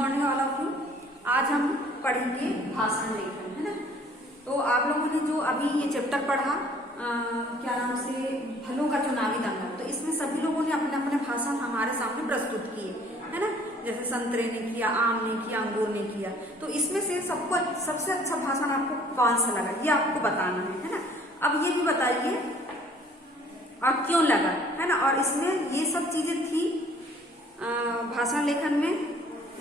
Morning all of you. आज हम पढ़ेंगे भाषण लेखन, है ना। तो आप लोगों ने जो अभी ये चैप्टर पढ़ा क्या नाम से फलों का चुनावी दंगल, तो इसमें सभी लोगों ने अपने अपने भाषण हमारे सामने प्रस्तुत किए, है ना। जैसे संतरे ने किया, आम ने किया, अंगूर ने किया। तो इसमें से सबको सबसे अच्छा भाषण आपको कौन सा लगा ये आपको बताना है ना। अब ये भी बताइए और क्यों लगा, है ना। और इसमें ये सब चीजें थी भाषण लेखन में,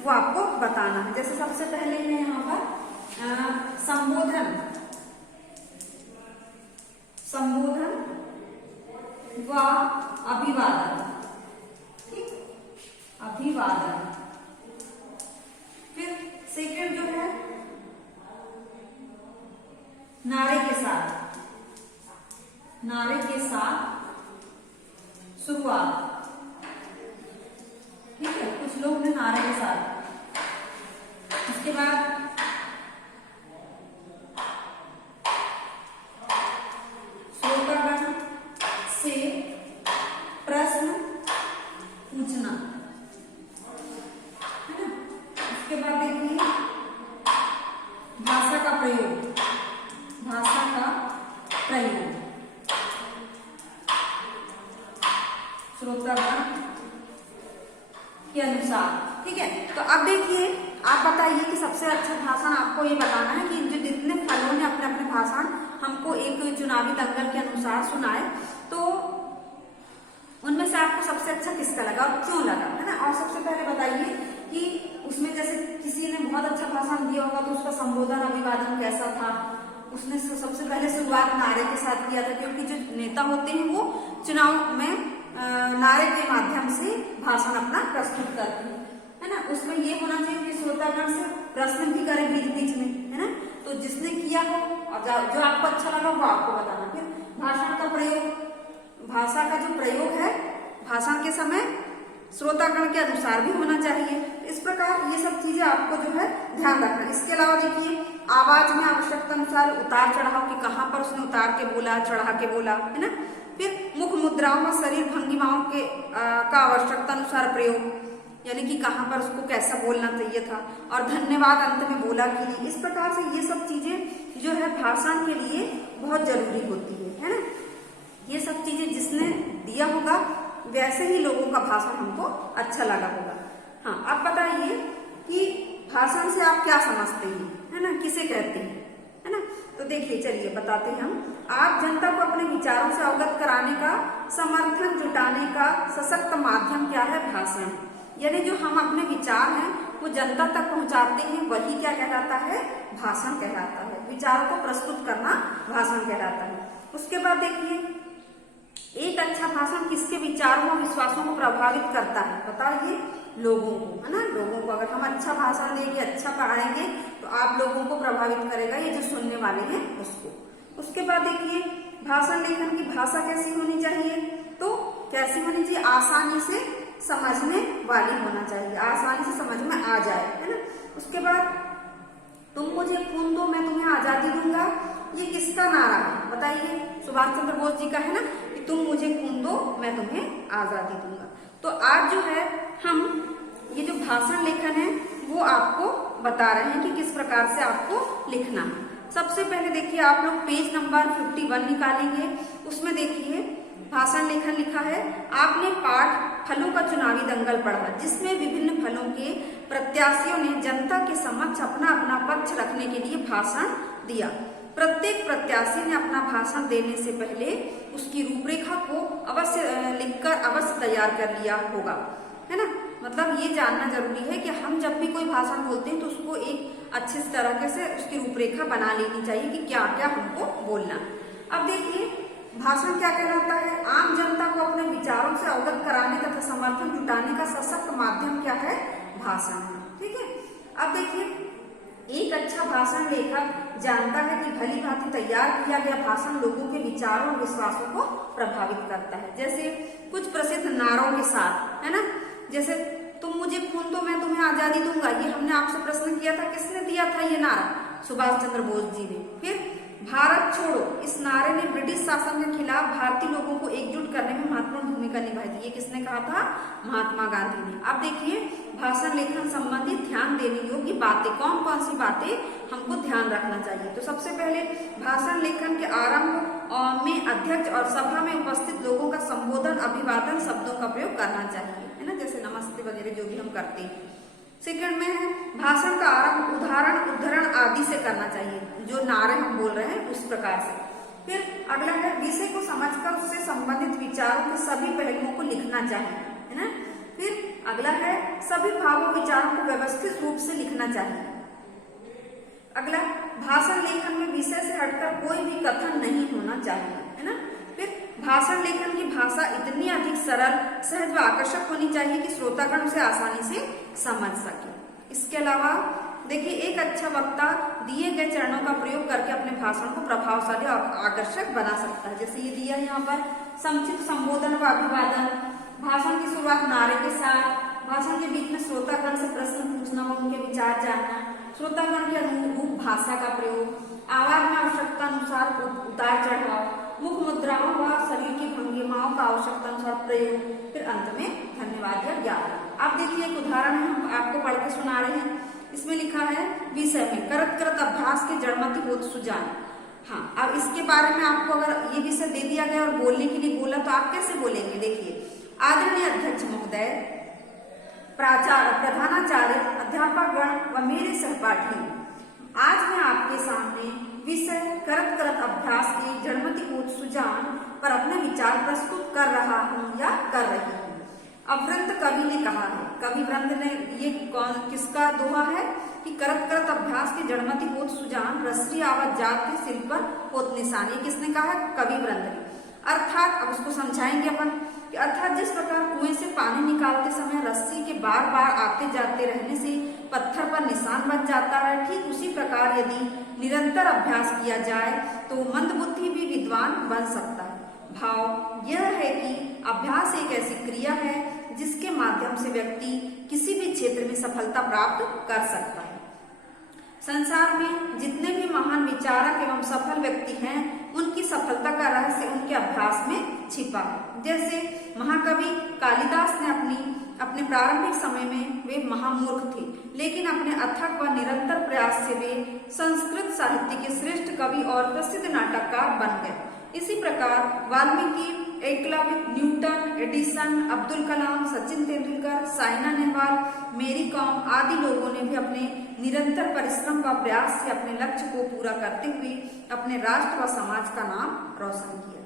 वो आपको बताना है। जैसे सबसे पहले है यहाँ पर संबोधन, संबोधन व अभिवादन, ठीक, अभिवादन। फिर सेकंड जो है नारे के साथ, नारे के साथ शुरुआत, ठीक है। कुछ लोग ने नारे के साथ। इसके बाद श्रोतागण से प्रश्न पूछना, है ना। इसके बाद देखिए भाषा का प्रयोग, भाषा का प्रयोग, श्रोतागण के अनुसार, ठीक है। तो अब देखिए आप बताइए कि सबसे अच्छा भाषण आपको ये बताना है कि जो जितने फलों ने अपने अपने भाषण हमको एक चुनावी दंगल के अनुसार सुनाए, तो उनमें से आपको सबसे अच्छा किसका लगा और क्यों लगा, है ना। और सबसे पहले बताइए कि उसमें जैसे किसी ने बहुत अच्छा भाषण दिया होगा तो उसका संबोधन अभिवादन कैसा था। उसने सबसे पहले शुरुआत नारे के साथ किया था, क्योंकि जो नेता होते हैं वो चुनाव में नारे के माध्यम से भाषण अपना प्रस्तुत करते हैं, है ना। उसमें ये होना चाहिए कि श्रोतागण से प्रश्न भी करे बीच बीच में, है ना। तो जिसने किया हो और जो आपको अच्छा लगा वो आपको बताना। फिर भाषण का प्रयोग, भाषा का जो प्रयोग है भाषण के समय श्रोतागण के अनुसार भी होना चाहिए। इस प्रकार ये सब चीजें आपको जो है ध्यान रखना। इसके अलावा देखिए आवाज में आवश्यकता अनुसार उतार चढ़ाव कि कहाँ पर उसने उतार के बोला, चढ़ा के बोला, है ना। फिर मुख मुद्राओं व शरीर भंगिमाओं के का आवश्यकता अनुसार प्रयोग, यानी कि कहाँ पर उसको कैसा बोलना चाहिए था। और धन्यवाद अंत में बोला कि नहीं। इस प्रकार से ये सब चीजें जो है भाषण के लिए बहुत जरूरी होती है ना। ये सब चीजें जिसने दिया होगा वैसे ही लोगों का भाषण हमको अच्छा लगा होगा। हाँ, अब बताइए कि भाषण से आप क्या समझते हैं, है ना, किसे कहते हैं, है ना। तो देखिए चलिए बताते हैं हम। आप जनता को अपने विचारों से अवगत कराने का, समर्थन जुटाने का सशक्त माध्यम क्या है? भाषण। यानी जो हम अपने विचार हैं वो जनता तक पहुंचाते हैं, वही क्या कहलाता है? भाषण कहलाता है। विचारों को प्रस्तुत करना भाषण कहलाता है। उसके बाद देखिए एक अच्छा भाषण किसके विचारों और विश्वासों को प्रभावित करता है? बताइए लोगों को, है ना। लोगों को अगर हम अच्छा भाषण देंगे, अच्छा पढ़ाएंगे तो आप लोगों को प्रभावित करेगा, ये जो सुनने वाले हैं उसको। उसके बाद देखिए भाषण लेखन की भाषा कैसी होनी चाहिए? तो कैसी होनी चाहिए? आसानी से समझने वाली होना चाहिए, आसानी से समझ में आ जाए, है ना। उसके बाद तुम मुझे खून दो मैं तुम्हें आजादी दूंगा, ये किसका नारा है? बताइए, सुभाष चंद्र बोस जी का, है ना, कि तुम मुझे खून दो मैं तुम्हें आजादी दूंगा। तो आज जो है हम ये जो भाषण लेखन है वो आपको बता रहे हैं कि किस प्रकार से आपको लिखना है। सबसे पहले देखिए आप लोग पेज नंबर 51 निकालेंगे। उसमें देखिए भाषण लेखन लिखा है। आपने पाठ फलों का चुनावी दंगल पढ़ा, जिसमें विभिन्न फलों के प्रत्याशियों ने जनता के समक्ष अपना अपना पक्ष रखने के लिए भाषण दिया। प्रत्येक प्रत्याशी ने अपना भाषण देने से पहले उसकी रूपरेखा को अवश्य लिखकर अवश्य तैयार कर लिया होगा, है ना। मतलब ये जानना जरूरी है कि हम जब भी कोई भाषण बोलते हैं तो उसको एक अच्छे तरीके से उसकी रूपरेखा बना लेनी चाहिए कि क्या क्या हमको बोलना। अब देखिए भाषण क्या कहलाता है? आम जनता को अपने विचारों से अवगत कराने तथा समर्थन जुटाने का सशक्त माध्यम क्या है? भाषण है, ठीक है। अब देखिए एक अच्छा भाषण लेखक जानता है कि भली भांति तैयार किया गया भाषण लोगों के विचारों और विश्वासों को प्रभावित करता है। जैसे कुछ प्रसिद्ध नारों के साथ, है ना। जैसे तुम मुझे खून दो मैं तुम्हें आजादी दूंगा, ये हमने आपसे प्रश्न किया था, किसने दिया था ये नारा? सुभाष चंद्र बोस जी ने। फिर भारत छोड़ो इस नारे ने ब्रिटिश शासन के खिलाफ भारतीय लोगों को एकजुट करने में महत्वपूर्ण भूमिका निभाई थी। ये किसने कहा था? महात्मा गांधी ने। अब देखिए भाषण लेखन संबंधी ध्यान देने योग्य बातें, कौन कौन सी बातें हमको ध्यान रखना चाहिए। तो सबसे पहले भाषण लेखन के आरंभ में अध्यक्ष और सभा में उपस्थित लोगों का संबोधन, अभिवादन शब्दों का प्रयोग करना चाहिए, है ना, जैसे नमस्ते वगैरह जो भी हम करते हैं। सेकंड में है भाषण का आरंभ उद्धरण आदि से करना चाहिए, जो नारे हम बोल रहे हैं उस प्रकार से। फिर अगला है विषय को समझकर उससे संबंधित विचारों के सभी पहलुओं को लिखना चाहिए, है ना। फिर अगला है सभी भावों विचारों को व्यवस्थित रूप से लिखना चाहिए। अगला भाषण लेखन में विषय से हटकर कोई भी कथन नहीं होना चाहिए, है ना। फिर भाषण लेखन की भाषा इतनी अधिक सरल, सहज व आकर्षक होनी चाहिए कि श्रोतागण उसे आसानी से समझ सके। इसके अलावा देखिए एक अच्छा वक्ता दिए गए चरणों का प्रयोग करके अपने भाषण को प्रभावशाली और आकर्षक बना सकता है। जैसे ये दिया है यहाँ पर संक्षिप्त संबोधन व अभिवादन, भाषण की शुरुआत नारे के साथ, भाषण के बीच में श्रोतागण से प्रश्न पूछना व उनके विचार जानना, श्रोतागण के अनुरूप भाषा का प्रयोग, आवाज में आवश्यकता अनुसार उतार चढ़ाव, मुख मुद्राओं व शरीर की भंगिमाओं का आवश्यकता अनुसार प्रयोग, फिर अंत में धन्यवाद या ज्ञापन। अब देखिए एक उदाहरण हम आपको पढ़ के सुना रहे हैं। इसमें लिखा है विषय में करत करत अभ्यास के जड़मति होत सुजान। हाँ, अब इसके बारे में आपको अगर ये विषय दे दिया गया और बोलने के लिए बोला तो आप कैसे बोलेंगे? देखिए आदरणीय अध्यक्ष महोदय, प्राचार्य, प्रधानाचार्य, अध्यापकगण व मेरे सहपाठी, आज मैं आपके सामने विषय करत करत अभ्यास की जड़मति होत सुजान पर अपने विचार प्रस्तुत कर रहा हूँ या कर रही हूँ। अवृंत कवि ने कहा है, कवि वृंद ने, ये कौन किसका दोहा है कि करत करत अभ्यास की जड़मति होत सुजान रस्सी आवत जात के सिर पर होत निशान। ये किसने कहा? कवि वृंद ने। अर्थात अब उसको समझाएंगे अपन कि अर्थात जिस प्रकार कुएं से पानी निकालते समय रस्सी के बार बार आते जाते रहने से पत्थर पर निशान बन जाता है, ठीक उसी प्रकार यदि निरंतर अभ्यास किया जाए तो मंदबुद्धि भी विद्वान बन सकता है। भाव यह है कि अभ्यास एक ऐसी क्रिया है जिसके माध्यम से व्यक्ति किसी भी क्षेत्र में सफलता प्राप्त कर सकता है। संसार में जितने भी महान विचारक एवं सफल व्यक्ति हैं, उनकी सफलता का रहस्य उनके अभ्यास में छिपा है। जैसे महाकवि कालिदास ने अपने प्रारंभिक समय में वे महामूर्ख थे, लेकिन अपने अथक व निरंतर प्रयास से वे संस्कृत साहित्य के श्रेष्ठ कवि और प्रसिद्ध नाटककार बन गए। इसी प्रकार वाल्मीकि, एकलव्य, न्यूटन, एडिसन, अब्दुल कलाम, सचिन तेंदुलकर, साइना नेहवाल, मेरी कॉम आदि लोगों ने भी अपने निरंतर परिश्रम व प्रयास से अपने लक्ष्य को पूरा करते हुए अपने राष्ट्र व समाज का नाम रोशन किया।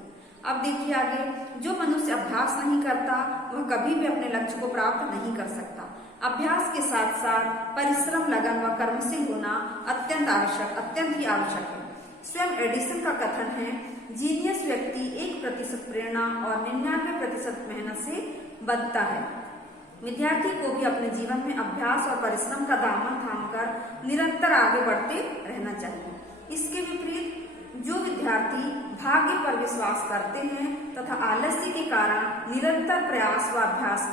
अब देखिए आगे, जो मनुष्य अभ्यास नहीं करता वह कभी भी अपने लक्ष्य को प्राप्त नहीं कर सकता। अभ्यास के साथ साथ परिश्रम, लगन व कर्मशील होना अत्यंत ही आवश्यक है। स्वयं एडिसन का कथन है, जीनियस व्यक्ति 1% प्रेरणा और 99% मेहनत से बनता है। विद्यार्थी को भी अपने जीवन में अभ्यास और परिश्रम का दामन थामकर निरंतर आगे बढ़ते रहना चाहिए। इसके विपरीत जो विद्यार्थी भाग्य पर विश्वास करते हैं तथा आलस्य के कारण निरंतर प्रयास व अभ्यास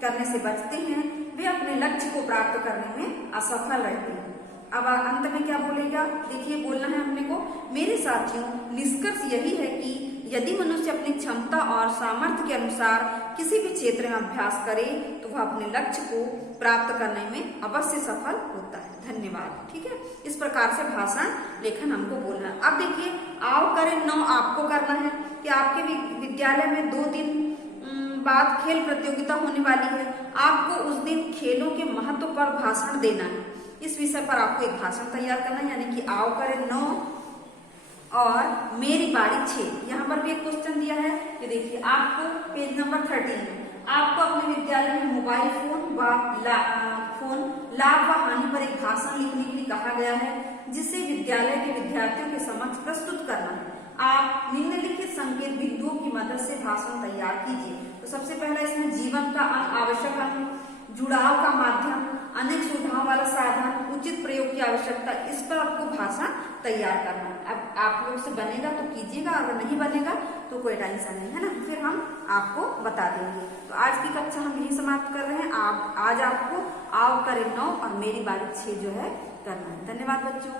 करने से बचते हैं, वे अपने लक्ष्य को प्राप्त करने में असफल रहते हैं। अब अंत में क्या बोलेगा? देखिए बोलना है हमने को, मेरे साथियों, निष्कर्ष यही है कि यदि मनुष्य अपनी क्षमता और सामर्थ्य के अनुसार किसी भी क्षेत्र में अभ्यास करे तो वह अपने लक्ष्य को प्राप्त करने में अवश्य सफल होता है। धन्यवाद। ठीक है, इस प्रकार से भाषण लेखन हमको बोलना है। अब देखिए, आओ करें नौ आपको करना है कि आपके विद्यालय में 2 दिन बाद खेल प्रतियोगिता होने वाली है। आपको उस दिन खेलों के महत्व पर भाषण देना है। इस विषय पर आपको एक भाषण तैयार करना है, यानी कि आओ करें 9 और मेरी बारी 6। यहाँ पर भी एक क्वेश्चन दिया है, ये देखिए आपको पेज नंबर 13 में आपको अपने विद्यालय में मोबाइल फोन लाभ व हानि पर एक भाषण लिखने के लिए कहा गया है, जिसे विद्यालय के विद्यार्थियों के समक्ष प्रस्तुत करना है। आप निम्नलिखित संकेत बिंदुओं की मदद से भाषण तैयार कीजिए। तो सबसे पहला इसमें जीवन का आवश्यक अंग, जुड़ाव का माध्यम, अनेक सुविधाओं वाला साधन, उचित प्रयोग की आवश्यकता, इस पर आपको भाषण तैयार करना है। अब आप लोग से बनेगा तो कीजिएगा, अगर नहीं बनेगा तो कोई टेंशन नहीं है ना, फिर हम आपको बता देंगे। तो आज की कक्षा हम यही समाप्त कर रहे हैं। आज आपको आओ करें 9 और मेरी बारी 6 जो है करना है। धन्यवाद बच्चों।